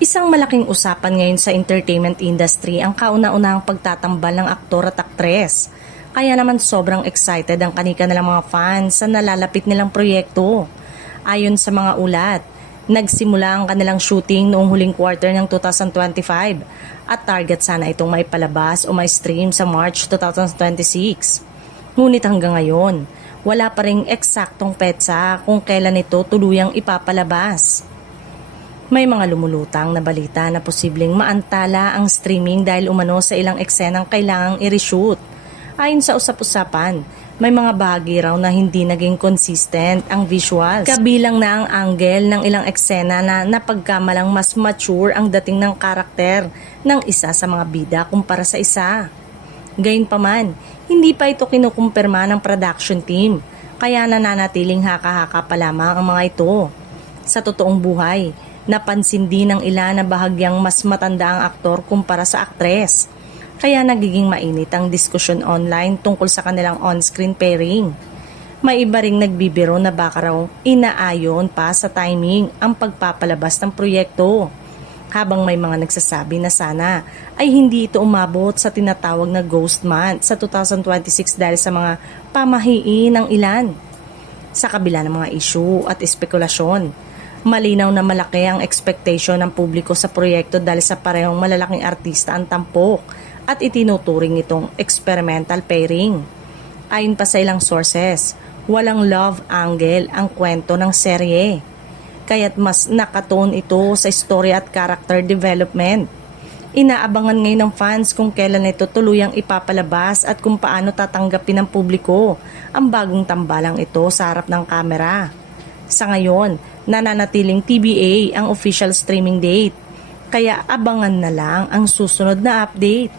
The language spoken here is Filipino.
Isang malaking usapan ngayon sa entertainment industry ang kauna-unahang pagtatambal ng aktor at aktres. Kaya naman sobrang excited ang kanika nilang mga fans sa nalalapit nilang proyekto. Ayon sa mga ulat, nagsimula ang kanilang shooting noong huling quarter ng 2025 at target sana itong maipalabas o ma-stream sa March 2026. Ngunit hanggang ngayon, wala pa ring eksaktong petsa kung kailan ito tuluyang ipapalabas. May mga lumulutang na balita na posibleng maantala ang streaming dahil umano sa ilang eksenang kailangang i-reshoot. Ayon sa usap-usapan, may mga bahagi raw na hindi naging consistent ang visuals. Kabilang na ang angle ng ilang eksena na napagkamalang mas mature ang dating ng karakter ng isa sa mga bida kumpara sa isa. Gayunpaman, hindi pa ito kinukumpirma ng production team, kaya nananatiling haka-haka pa lamang ang mga ito. Sa totoong buhay, napansin din ng ilan na bahagyang mas matanda ang aktor kumpara sa aktres. Kaya nagiging mainit ang diskusyon online tungkol sa kanilang on-screen pairing. May iba ring nagbibiro na baka raw inaayon pa sa timing ang pagpapalabas ng proyekto. Habang may mga nagsasabi na sana ay hindi ito umabot sa tinatawag na ghost month sa 2026 dahil sa mga pamahiin ng ilan. Sa kabila ng mga issue at espekulasyon, malinaw na malaki ang expectation ng publiko sa proyekto dahil sa parehong malalaking artista ang tampok at itinuturing itong experimental pairing. Ayon pa sa ilang sources, walang love angle ang kwento ng serye, kaya't mas nakatuon ito sa story at character development. Inaabangan ngayon ng fans kung kailan ito tuluyang ipapalabas at kung paano tatanggapin ng publiko ang bagong tambalang ito sa harap ng kamera. Sa ngayon, nananatiling TBA ang official streaming date, kaya abangan na lang ang susunod na update.